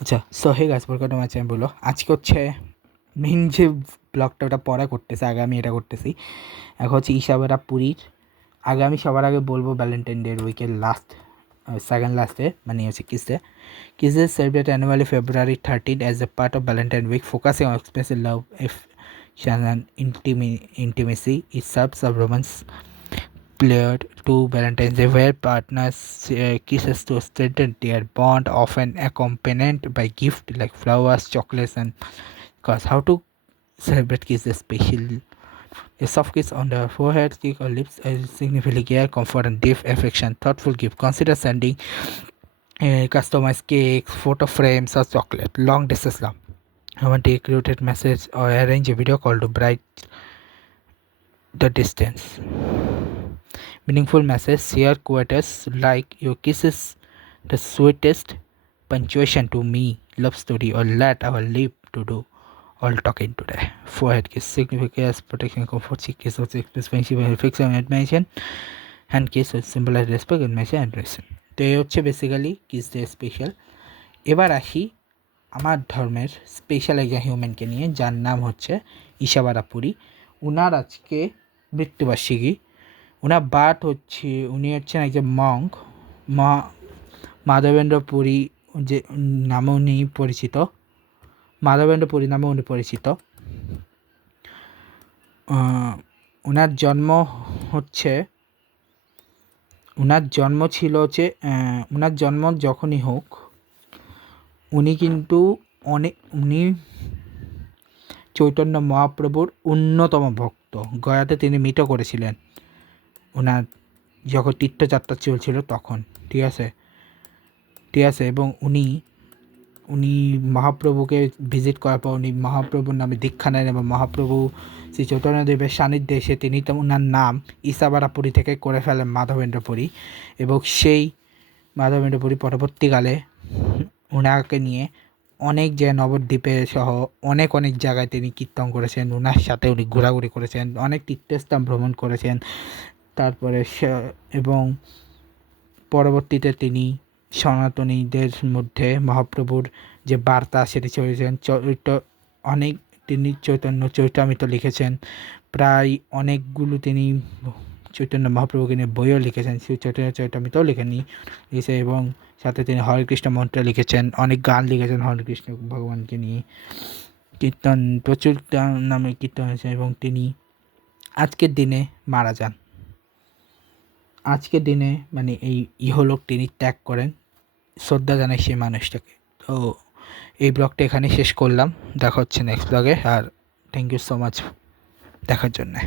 আচ্ছা, so hey guys, welcome to my channel. বলো আজকে হচ্ছে মেইন যে ব্লগটা ওটা পরে করতেছে, আগে আমি এটা করতেছি। এখন হচ্ছে ইশাবেরা পুরীর আগে আমি সবার আগে বলবো ভ্যালেন্টাইন ডে উইকের লাস্ট সেকেন্ড লাস্টে মানে হচ্ছে কিসে celebrate annually February 13 as a part of Valentine week focusing on expressing love affection and intimacy. It serves a romance paired to Valentine's Day, where partners kisses to strengthen their bond, often accompanied by gifts like flowers, chocolates, and cards. How to celebrate kiss a special? A soft kiss on the forehead, cheek, or lips is significantly care, comfort, and deep affection. Thoughtful gift. Consider sending customized cakes, photo frames, or chocolate. Long distance love. I want to create a message or arrange a video call to bright the distance. Meaningful message. Share quotes like your kiss is the sweetest punctuation to me, love story, or let our live to do all talking today. Forehead kiss signifies protection, comfort. Cheek kiss also express friendship and affection and admiration. Hand kiss symbolize respect, admiration, and adoration. তো এই হচ্ছে basically kiss day special. এবার আসি আমার ধর্মের special একজন হিউম্যানকে নিয়ে, যার নাম হচ্ছে ঈশাবারা পুরী। উনার আজকে মৃত্যুবার্ষিকী। ওনার বার্থ হচ্ছে, উনি হচ্ছেন একজন মঙ্ক, মাধবেন্দ্র পুরী যে নামে উনি পরিচিত, মাধবেন্দ্র পুরী নামে উনি পরিচিত। ওনার জন্ম হচ্ছে, ওনার জন্ম ছিল হচ্ছে, ওনার জন্ম যখনই হোক উনি কিন্তু উনি চৈতন্য মহাপ্রভুর অন্যতম ভক্ত। গয়াতে তিনি মিটও করেছিলেন ওনার যখন তীর্থযাত্রা চলছিল তখন, ঠিক আছে। এবং উনি মহাপ্রভুকে ভিজিট করার পর উনি মহাপ্রভুর নামে দীক্ষা নেন এবং মহাপ্রভু শ্রী চৈতন্যদেবের সান্নিধ্যে এসে তিনি তো ওনার নাম ঈশাবারা পুরী থেকে করে ফেলেন মাধবেন্দ্র পুরী। এবং সেই মাধবেন্দ্র পুরী পরবর্তীকালে ওনাকে নিয়ে অনেক যে নবদ্বীপে সহ অনেক জায়গায় তিনি কীর্তন করেছেন, ওনার সাথে উনি ঘোরাঘুরি করেছেন, অনেক তীর্থস্থান ভ্রমণ করেছেন। তারপরে এবং পরবর্তীতে তিনি সনাতনীদের মধ্যে মহাপ্রভুর যে বার্তা সেটি ছড়িয়েছেন। অনেক তিনি চৈতন্য চরিতামৃত লিখেছেন, প্রায় অনেকগুলো তিনি চৈতন্য মহাপ্রভুকে নিয়ে বইও লিখেছেন, সেই চৈতন্য চরিতামৃতও লিখেছে এবং সাথে তিনি হরে কৃষ্ণ মন্ত্র লিখেছেন, অনেক গান লিখেছেন হরে কৃষ্ণ ভগবানকে নিয়ে, কীর্তন প্রচুর নামে কীর্তন হয়েছে এবং তিনি আজকের দিনে মারা যান। আজকের দিনে মানে এই ইহলোক তিনি ত্যাগ করেন। শ্রদ্ধা জানাই সেই মানুষটাকে। তো এই ব্লগটা এখানে শেষ করলাম, দেখা হচ্ছে নেক্সট ব্লগে। আর থ্যাংক ইউ সো মাচ দেখার জন্যে।